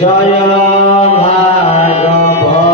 Jaya Bhagavata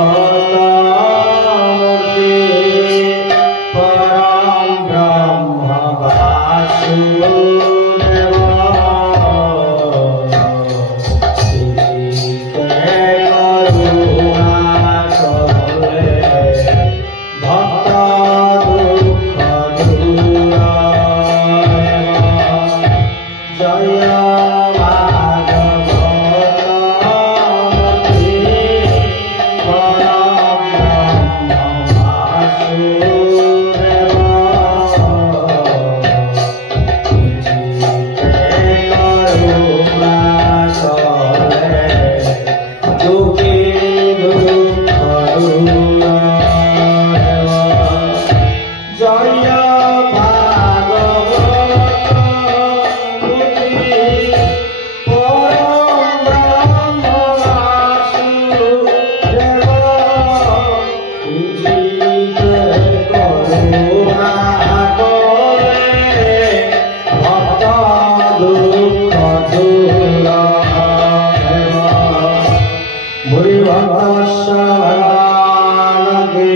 भूरि भक्तवत्सल भगवान के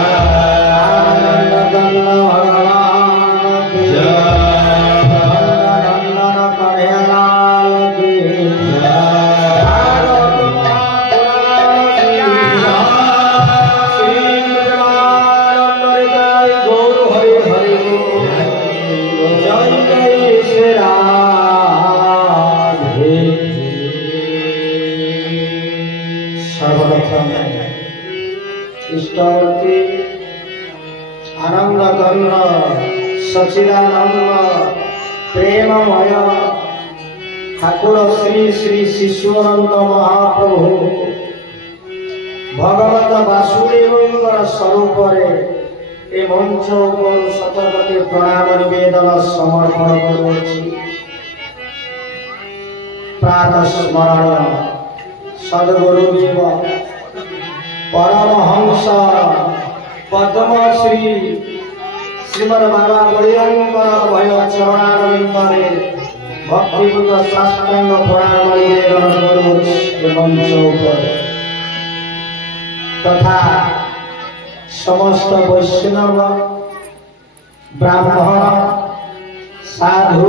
आनंद कंद भगवान के नंदन कन्हैयालाल की इष्टवती आनंद घन सचिदानंद प्रेममय ठाकुर श्री श्री शिशुअनंत महाप्रभु भगवत वासुदेव स्वरूप ए मंच उपर शतपति प्रणाम निवेदन समर्पण करुछि। प्रातः स्मरण सद्गुरुदेव परमहंस पद्मश्री श्रीमद बाबा बलियांकर भय चरणारविंदरे भक्तिपूर्ण साष्टांग प्रणाम निवेदन करुछि मंच उपर तथा समस्त वैष्णव ब्राह्मण साधु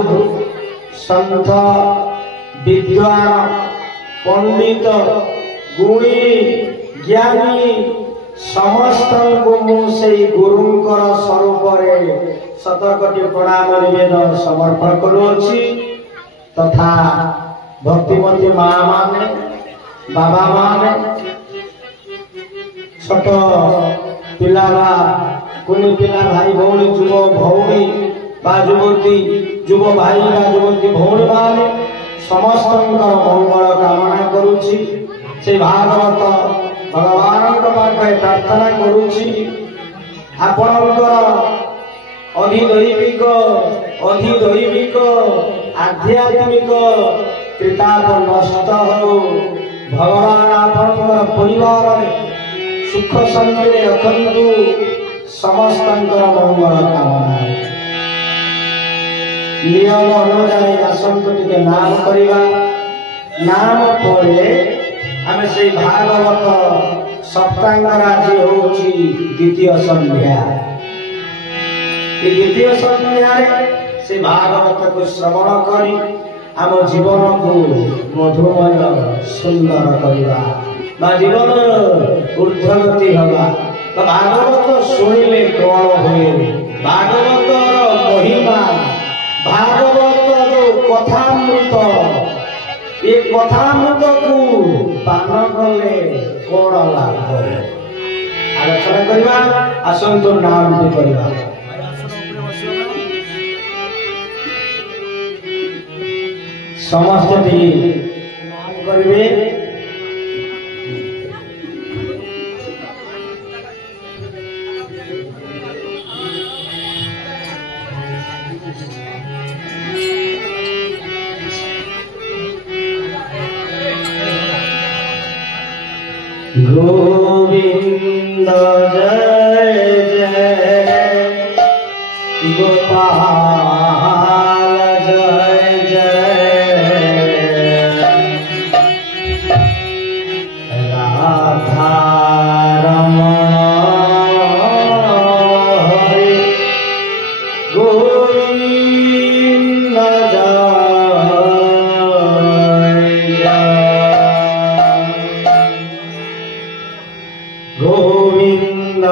संत विद्वान पंडित गुणी ज्ञानी समस्त को मुझे गुरुंकर स्वरूप शतकोटि प्रणाम निवेदन समर्पण करुछि तथा भक्तिमती माँ माने बाबा माने छोट पिला कुनी पिला भाई भौणी जुव भौणी बा युवती जुव भाई बा युवती भौणी माने समस्त मंगल कामना करुछि। से भागवत भगवान पाखे प्रार्थना करुछि आपणकर अधिदैविक आध्यात्मिक कृताप नष्ट हो भगवान आपणकर परिवार सुख शांति रखंतु समस्त मंगल कामना नियम अनुसार आसंतु टिके नाम करिबा नाम परे आमे से भागवत सप्तांग राज्य होची द्वितीय संध्या द्वितीय संध्या से भागवत को श्रवण करी आम जीवन को मधुमय सुंदर करवा बा जीवन ऊर्ध्वगति हवा भागवत शुणिले कौन हुए भागवत महिमा भागवत कथामृत ये कथामृत को पान कले कौन लाभ आलोचना करवा आसंतु नाम भी करवा समस्त नाम करेंगे गोविंद जय जय गोपाल जय जय राधा रमण हरि गोविंद गोविंद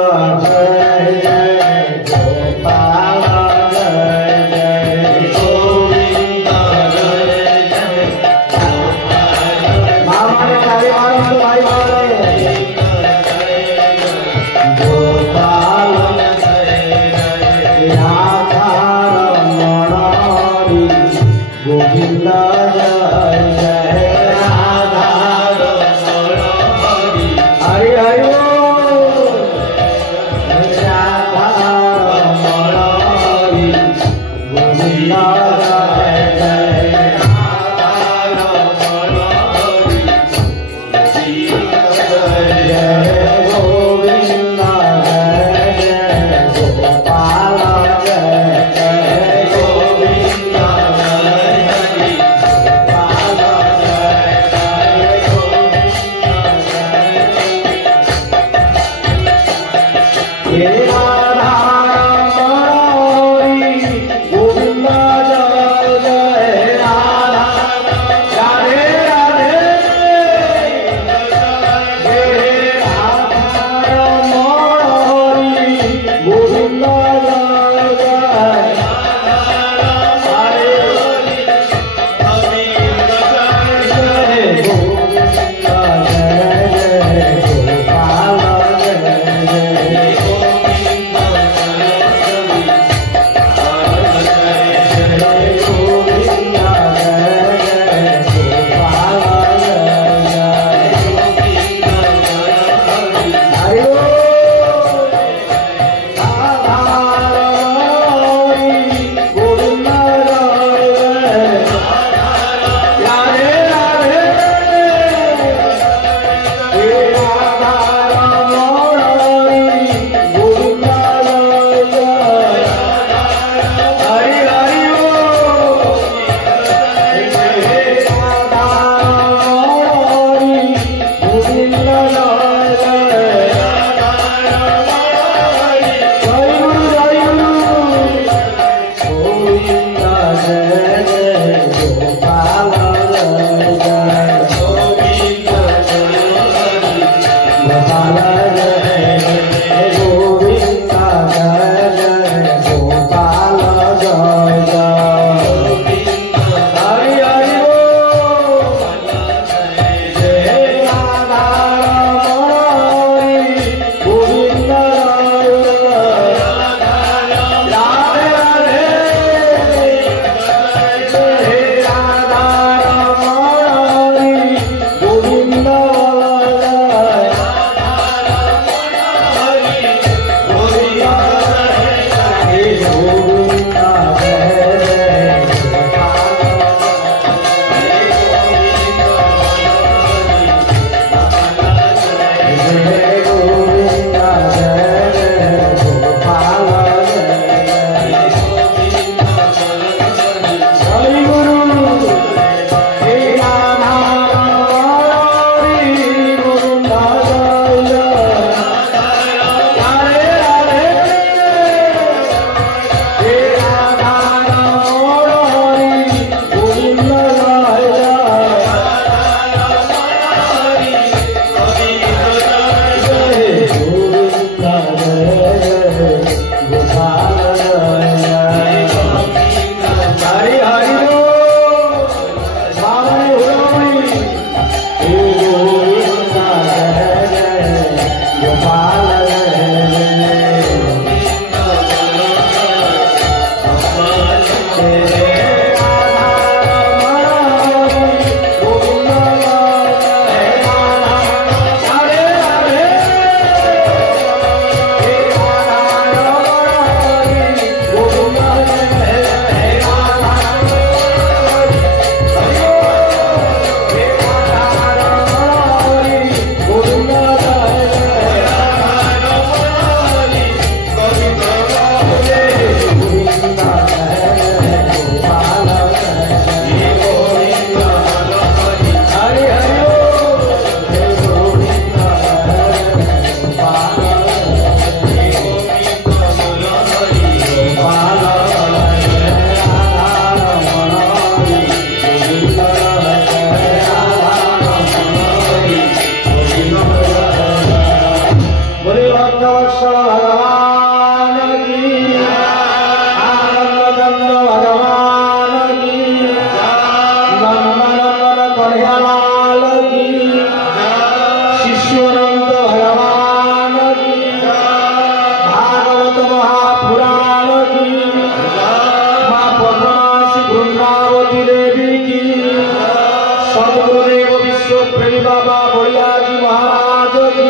प्रेमी बाबा बलिया जी महाराज की,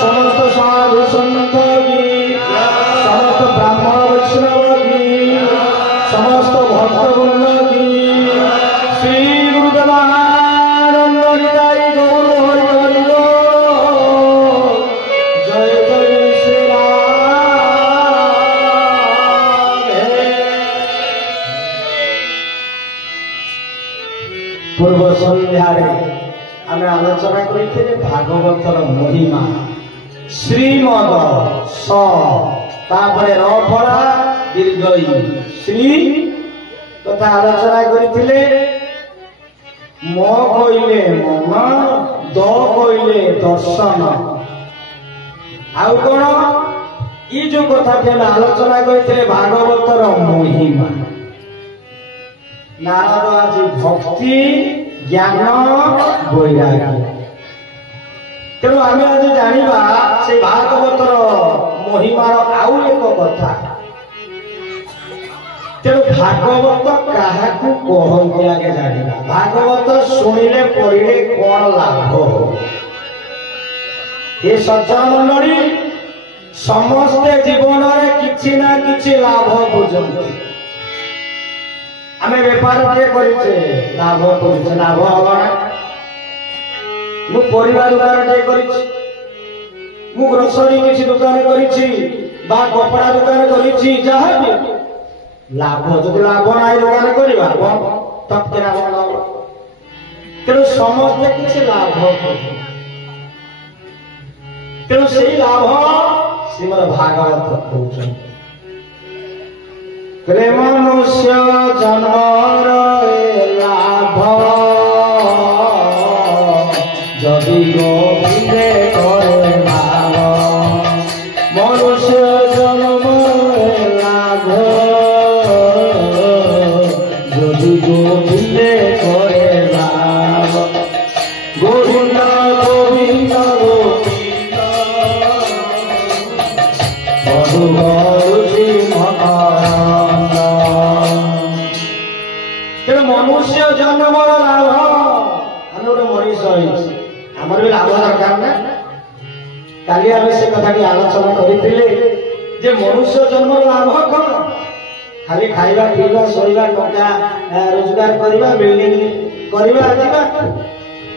समस्त साधु संत की, समस्त ब्राह्मण वैष्णव की, समस्त भक्तवृंद की, श्री गुरुदेवानंद निताई गौर हरि हरि बोल। जय जय श्री राम। पूर्व संध्यारे आमे आलोचना करते भागवतर महिमा श्रीमद स तापरे र फला दीर्घई श्री तथा आलोचना करथिले म कइले मन द कइले दर्शन आउ कोन ई जो कथा के आलोचना करथिले भागवतर महिमा नारद आज भक्ति ज्ञान वैराग्य तेणु आम आज जाना से भागवतर महिमार आउ एक कथा तेणु भागवत क्या कहते आगे जाना भागवत शुणिले पढ़िले कौन लाभ हो ये सज्जन मंडली समस्ते जीवन में किछि ना किछि लाभ बुझंती आमे व्यापार के करिचे लाभ करिचे लाभ हबना मु परिवार दुकान के करिछि मु ग्रोसरी किछि दुकान करिछि बा कपड़ा दुकान करिछि जहा भी लाभ जदि लाभ नाही दुकान करिबा तब केना लाभ तेणु समस्त किछि लाभ करिछि तेणु सेही लाभ श्रीमद् भागवत कहउछन मनुष्य जन्मर लाभ जदि गोविंदे करे लाभ मनुष्य जन्मर लाभ जदि गोविंदे करे लाभ गोविंद गोविंद गोविंद मधुबरुचि मनुष्य जन्म लाभ आम गोटे मनीष आमर भी लाभ दरकार ना काली आम से कथा आलोचना करते मनुष्य जन्म लाभ कौन खाली खाइबा पीवा सोइबा टका रोजगार करवा बिल्डिंग करवा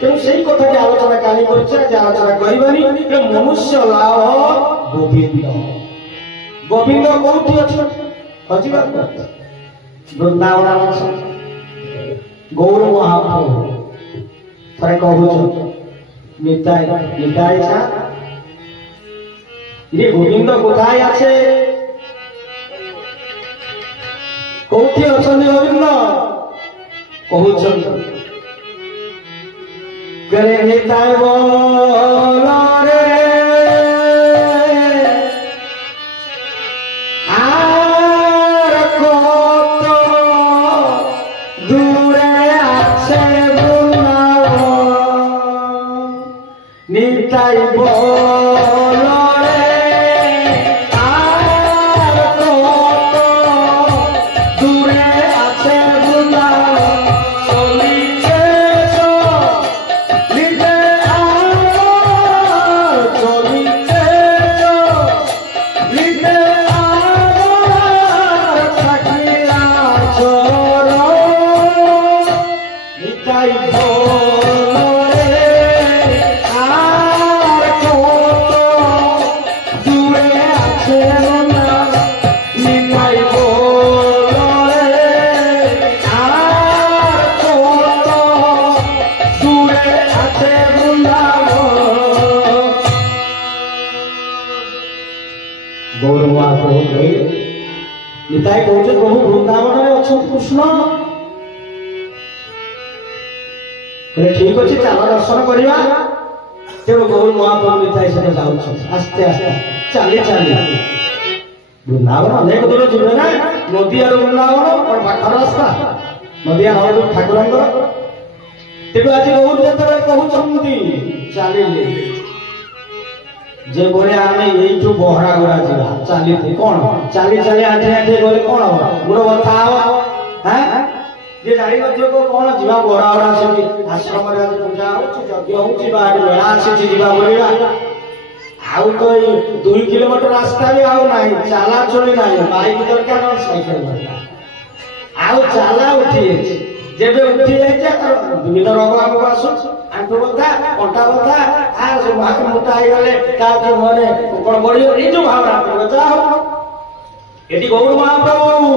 तेणु से कथा आलोचना काली आलोचना करवानी मनुष्य लाभ गोविंद गोविंद कौटी अच्छी वृंदावन गौर महाप्रभु थे कहूँ निताई निताई ये गोविंद कोথায় আছে कौटी अच्छा गोविंद कहूँ करे निताई बोल रे निताई बोल रे आर कत दूरे आछे वृंदावन चलिते चलिते आर चलिते चलिते आर থাকিলা চর निताई बोल निताई कहते प्रभु वृंदावन में अच्छा कृष्ण ठीक अच्छे चल दर्शन करवा तेणु गौर महाप्रभु निताई सहित जाऊँ आस्ते आस्ते चली चली वृंदावन अनेक दूर जीवे ना नदिया वृंदावन और पाखर रास्ता नदिया नौ ठाकुर तेणु आज गौर जो कहते चलिए जे बोले आमे एइठु बहरा गुड़ा जिला चली कौन चली चली आठे आठे गले कौन हम गोटे बता हम हैं जे जानि नथियो को कोन जीवा गोरा ओरा से आश्रम रे आज पूजा होछि यज्ञ होछि बा मेला आछि जीवा बोलिला आउ तो 2 किलोमीटर रास्ता भी आउ नाही चाला चली नाही बाइक दरकार और साइकिल दरकार आउ चाला उठी जेबे उठी जाय विभिन्न रोग हमको आसु आंटू बथा कंटा बथा आ जो हाथ मोटा आइ गले ता जो मने कोन बड़ी ए जो भावना कर जाओ एटी गौर महाप्रभु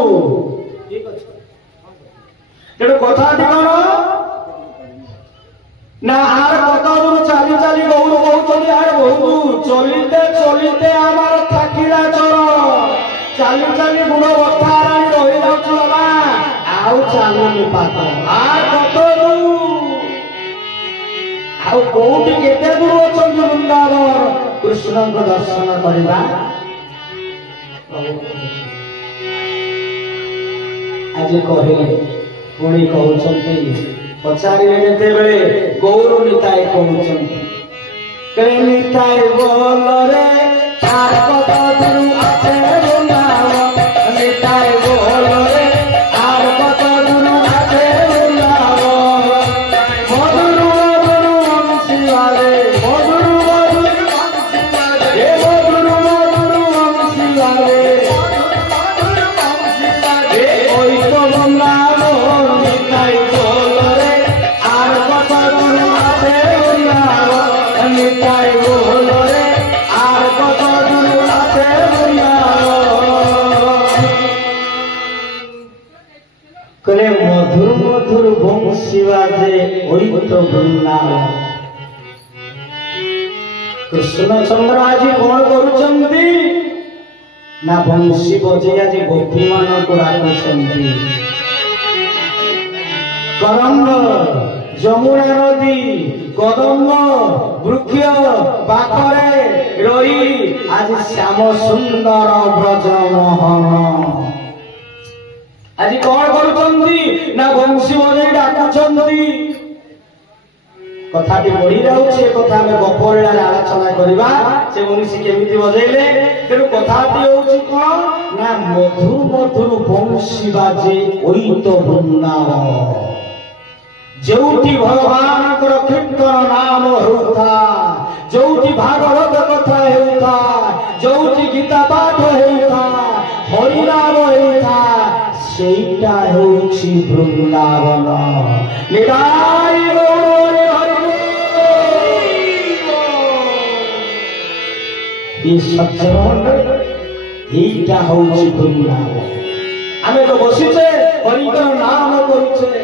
ठीक अछि तेणु कथा कोन ना आर कत दूर चाली चाली गौर कहउछन आर बहुत चलिते चलिते आमार थाकिला चर चाली चाली गुण बथा रानी रहि जाउछ बाबा आउ चालुनी पात आर कत दूर आउ कोउटी केते दूर अछन वृंदावन कृष्ण को दर्शन करबा आज कहले पुणी कहउछन पचारे जेते बेले गौर निताय कहउछन करे निताय बोल रे आर कत दूर आछे वृंदावन निताय बोल रे आर कत दूर आछे वृंदावन मधुर मधुर वंशीवाले मधुर मधुर वंशीवाले हे मधुर मधुर वंशीवाले हे ओई तो वृंदावन निताय बोल रे आर कत दूर आछे वृंदावन निताय बोल रे आर कत दूर आछे कले मधुर मधुर वंशी बाजे ओई तो वृंदावन कृष्णचंद्र आज कौन करुचंदी ना वंशी बजे आज गोपी मान को डाकुचंदी करंग যমুনা নদী কদম্ব বৃক্ষ পাখরে রই আজ শ্যাম সুন্দর ব্রজ মোহন আজি কোন করুচন্তি না বংশী বজাই ডাকুচন্তি কথাটি বড়ি যাচ্ছে কথা আমি গপরে আলোচনা করিবা সে মনীষী কেমিতি বজাইলে তেণু কথাটি হচ্ছে কোন না মধুর মধুর বংশী বাজে ওই তো বৃন্দাবন जोटी भगवान कीर्तन नाम होता जोटी भागवत कथा होता जोटी गीता पाठ होता हरि नाम होता सेटा होछि वृंदावन निराय गौर हरि ई सज्जन एटा होछि वृंदावन आमे तो बसिछे हरि नाम करूछे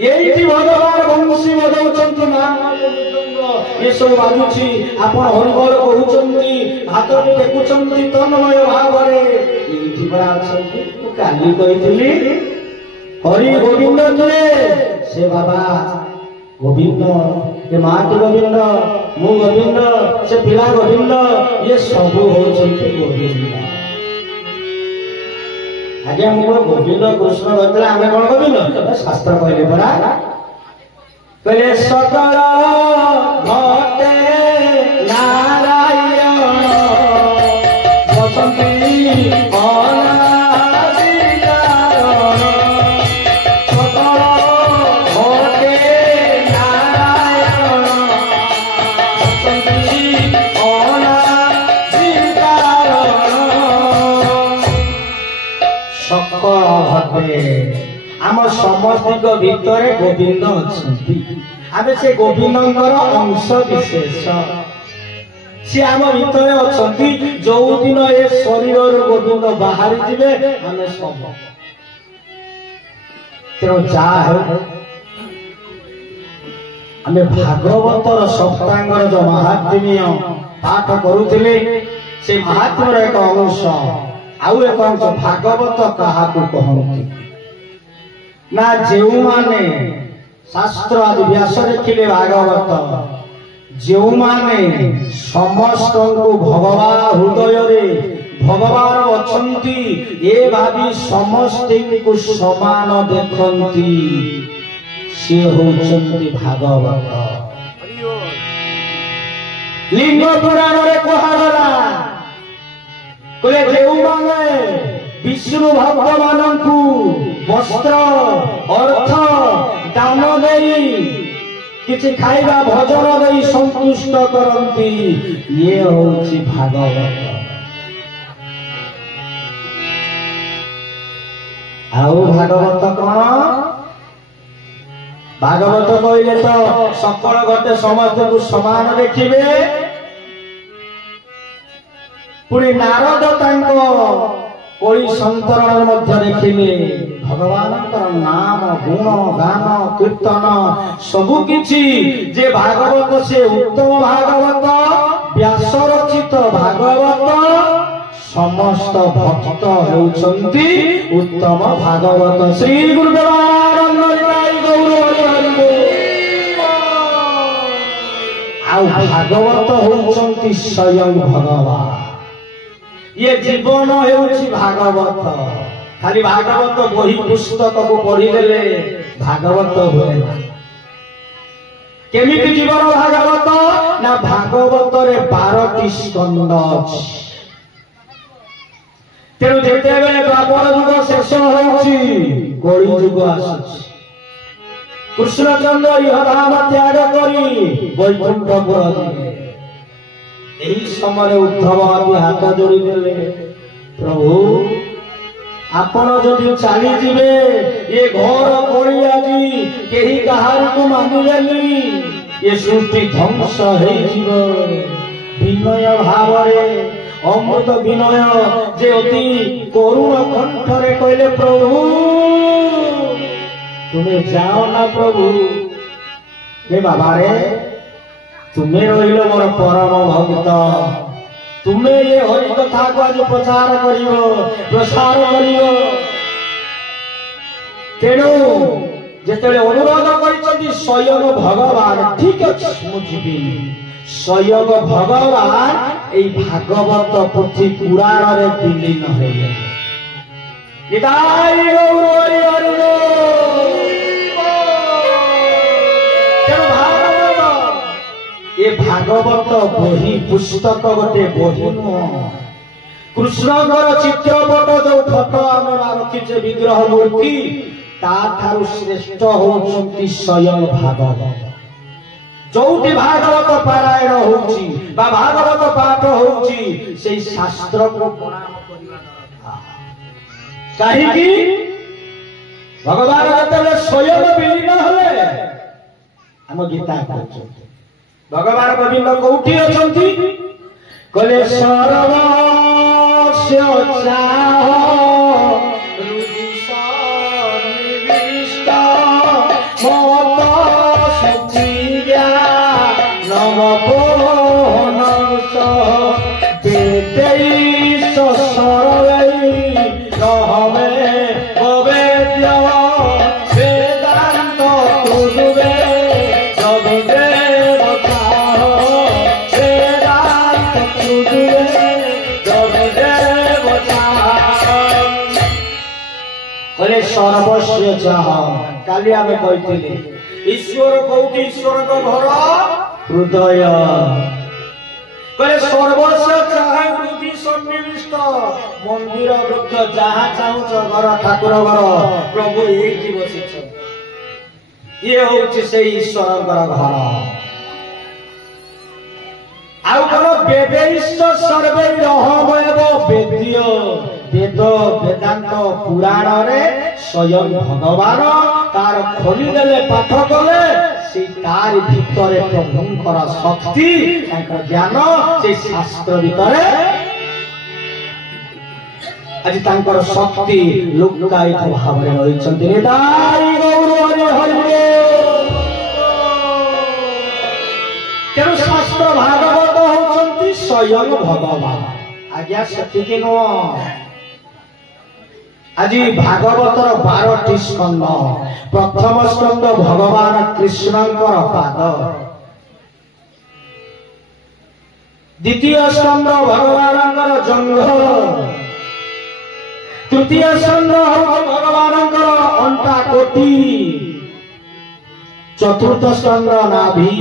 यही भगवान वंशी बजाउछन्ति नाम ये सब बाजुछि आपण हरिबल कहउछन्ति हाथ टेकुछन्ति तन्मय भावरे एठी बड़ा अछन्ति तू काली कहिथिली हरि गोविंद जे से बाबा गोविंद ये माटी गोविंद मु गोविंद से पिला गोविंद ये सब होछन्ति गोविंद आगे हम गोविंद कृष्ण कहते आम कौन गोविंद शास्त्र कहले परा कहले सकल घटे नारायण बसंती अनादि कारण सकल घटे नारायण बसंती अनादि कारण सकल घटे आम समस्त भीतर गोविंद अच्छी आम से गोविंदर अंश विशेष सी आम भीतर अच्छी जो दिन ए शरीर गोविंद बाहरी जीवे आम सब तेणु चाहे आम भागवतर सप्तांगर जो महात्म्य पाठ करुले से महात्म्यर एक अंश आउ एक अंश भागवत क्या कहती ना जो माने शास्त्र आदि व्यास लिखिले भागवत जो माने समस्त को भगवान हृदय रे भगवान अछंती ए भावी समस्त को समान देखंती से होचंती भागवत लिंग पुराण रे कहला कले जो माने विष्णु भक्त मानकु वस्त्र अर्थ दान देई किछि खाइबा भोजन देई संतुष्ट करंती ये होछि भागवत। आउ भागवत कौन? भागवत कहले तो सकल गते समस्त को समान देखिबे। पुणी नारद तांको कोई संतरण मध्य देखिले भगवान नाम गुण गान कीर्तन सबु किछि जे भागवत से उत्तम भागवत व्यास रचित भागवत समस्त भक्त हेउछन्ति उत्तम भागवत। श्री गुरुदेवानंद आउ भागवत होउछन्ति स्वयं भगवान। ये जीवन हेउछि भागवत। खाली भागवत बही पुस्तक को पढ़ी देले भागवत हुए ना। केमिति जीवन भागवत ना भागवत रे 12टी स्कंद अछि। तेणु जेतेबेले द्वापर युग शेष होउछि कଳି युग आसुछि। कृष्णचंद्र इहधाम त्याग करी वैकुंठपुर जिले। एही समय उद्धव आदि हाथ जोड़ी देले प्रभु आपण जदि चली जिवे ये घर कଳି आदि केही कहार को मानिलेनी ये सृष्टि ध्वंस हे जीव। विनय भावरे अमृत विनय जे अति करुण कंठरे कहले प्रभु तुम्हें जाओ ना प्रभु। हे बाबा रे तुम्हें रहिलो मोर परम भक्त। तुम्हें ये हरि कथा को आज प्रचार करियो प्रसार करियो। तेणु जेतेबेले अनुरोध करिसथि स्वयं भगवान ठीक अछि मु जीवी। स्वयं भगवान ए भागवत पुथि पुराण रे विलीन होइले। निताई गौर हरि हरि। ये भागवत बही पुस्तक गोटे बही नुह। कृष्णकर चित्रपट जो फोटो आम रखीचे विग्रह मूर्ति ताठारु श्रेष्ठ होउछन्ति स्वयं भागवत। जोटी भागवत पारायण होउछि बा भागवत पाठ होउछि सेई शास्त्र को प्रणाम करिवा दरकार। काहेकि भगवान जेतेबेले स्वयं विलीन होले हम गीता कहछन्ति भगवान गोविंद कौटी अछन्ति कले सर्वस्य चाह रुदि सन्निविष्ट मत सचिया नम पोनस वेदैश सर्वै रहमे अवेद्य वेदांत तुजुवे सर्वस्व चाह। काली आमे कहथिले ईश्वर कौटी ईश्वर को घर हृदय कहे सर्वस्व चाह हृदय सन्निविष्ट मंदिर वृक्ष जहा चाहूच घर ठाकुर घर प्रभु एठी बसिछ। ये होछि से ईश्वर घर। आउ कोन वेदैश्च सर्वै रहमेव वेद्य वेद वेदांत पुराण रे स्वयं भगवान तार खोली देले पाठ कले से तार भितरे प्रभुंकर शक्ति तांकर ज्ञान से शास्त्र भितरे आज तांकर शक्ति लुकायित भावरे रहिछन्ति। निताई गौर हरि हरि। तेणु शास्त्र भागवत होउछन्ति स्वयं भगवान। आज्ञा सेतिके न आज भागवतर 12टी स्कंद। प्रथम स्कंद भगवान कृष्णंकर पाद। द्वितीय स्कंद भगवानंकर जंघ। तृतीय स्कंद भगवानंकर अंटा कोटी। चतुर्थ स्कंद नाभि।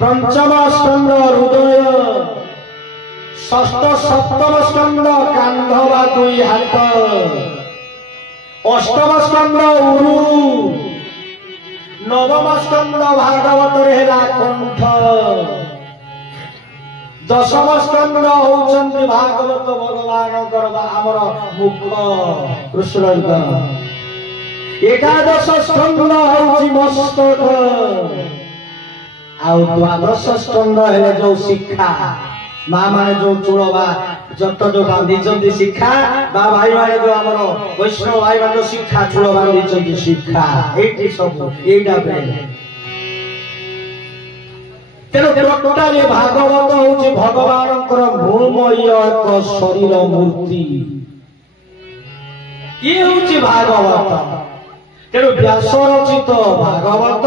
पंचम स्कंद हृदय। षष्ठ सप्तम स्कंद कांध बा दुई हाथ अष्टम स्कंद उरु नवम स्कंद भागवत हेला कंठ दशम स्कंद होउचंती भागवत भगवान आमर मुख कृष्ण एकादश स्कंद होउची मस्तक आ द्वादश स्कंद है जो शिक्षा माँ माने जो चूड़ बा जत जो बांधी शिक्षा बा भाई माने जो आमर वैष्णव भाई माने जो शिक्षा चूड़ बांधी शिक्षा एटी सब एटा तेणु टोटाली भागवत होउची भगवानकर भूमय एक शरीर मूर्ति ये होउची भागवत तेणु व्यास रचित भागवत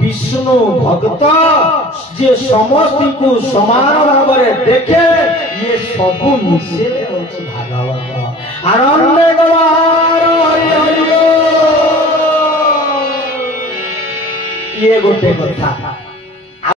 विष्णु भक्त जे समस्त को समान भाव में देखे ये सब मिसे होउची भागवत आनंद गवार हरि हरि ये गोटे कथा